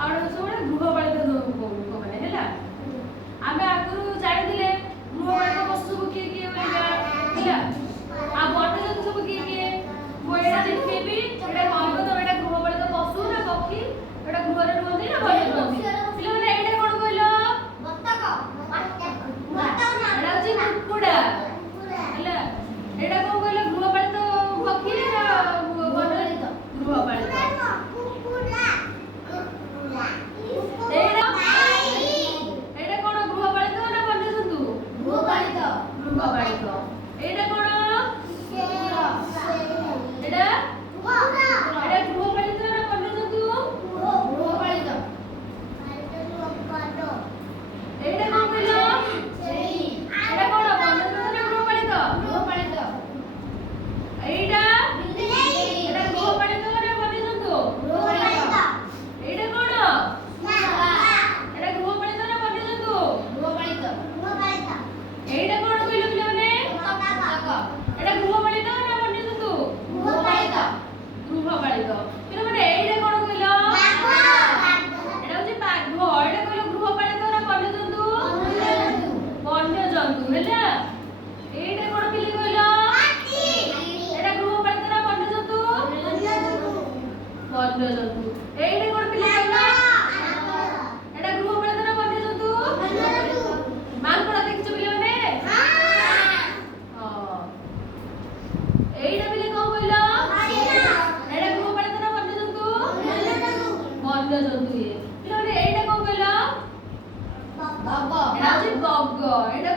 ଆଉ ଗୋଟେ ହଉଛି ଗୋଟେ ଗୃହପାଳିତ ଲୋକମାନେ ହେଲା। ଆମେ ଆଗରୁ ଜାଣିଥିଲେ ଗୃହପାଳିତ ପଶୁ ସବୁ କିଏ କିଏ ବୋଲିକା ହେଲା। ଆଉ ବନ୍ୟଜନ୍ତୁ ସବୁ କିଏ କିଏ ମୁଁ ଏଇଟା ଦେଖେଇବି, ଏଇଟା କହିବ ତ ଏଇଟା ଗୃହପାଳିତ ପଶୁ ନା ପକ୍ଷୀ, ଏଇଟା ଗୃହରେ ରୁହନ୍ତି ନା ବନରେ ରୁହନ୍ତି। ପିଲାମାନେ ଏଇଟା କଣ କହିଲ? ଏଇଟା ହଉଛି କୁକୁଡ଼ା ହେଲା। ଏଇଟା କଣ କହିଲ? ଗୃହପାଳିତ ପକ୍ଷୀ ନା ବନପାଳିତ? ଗୃହପାଳିତ। ଏଇଟା କଣ ଗୃହପାଳିତ ନା ବନ୍ୟଜନ୍ତୁ? ଗୃହପାଳିତ। ଏଇଟା କଣ? ଏଇଟା ଗୃହପାଳିତ ନା ବନ୍ୟଜନ୍ତୁ? ଗୃହପାଳିତ। ଏଇଟା କଣ କହିଲ? ଏଇଟା କଣ ବନ୍ୟଜନ୍ତୁ ନା ଗୃହପାଳିତ? ଗୃହପାଳିତ। ଏଇଟା ଗୃହପାଳିତ ନା ବନ୍ୟଜନ୍ତୁ? ଗୃହପାଳିତ। ଏଇଟା କଣ? ଏଇଟା ଗୃହପାଳିତ ନା ବନ୍ୟଜନ୍ତୁ? ଗୃହପାଳିତ। ଏଇଟା କଣ କହିଲ ପିଲାମାନେ? ଏଇଟା ଗୃହପାଳିତ ନା ବନ୍ୟଜନ୍ତୁ? ଗୃହପାଳିତ। ପିଲାମାନେ ଏଇଟା କଣ କହିଲ? ଏଇଟା ହଉଛି ବାଘ। ଏଇଟା କହିଲ ଗୃହପାଳିତ ନା ବନ୍ୟଜନ୍ତୁ? ବନ୍ୟଜନ୍ତୁ ହେଲା। ଏଇଟା କଣ ପିଲି କହିଲ? ଏଇଟା ଗୃହପାଳିତ ନା ବନ୍ୟଜନ୍ତୁ? ବନ୍ୟଜନ୍ତୁ। ଏଇଟା କଣ ପିଲି କହିଲ? ଏଇଟା ଗୃହପାଳିତ ନା ବନ୍ୟଜନ୍ତୁ? ମାଙ୍କଡ ଦେଖିଛ ପିଲାମାନେ? ଏଇଟା ପିଲେ କଣ କହିଲ? ଏଇଟା ଗୃହପାଳିତ ନା ବନ୍ୟଜନ୍ତୁ? ବନ୍ୟଜନ୍ତୁ। ପିଲାମାନେ ଏଇଟା କଣ କହିଲ? ଏଇଟା ହଉଛି ବଗ। ଏଇଟା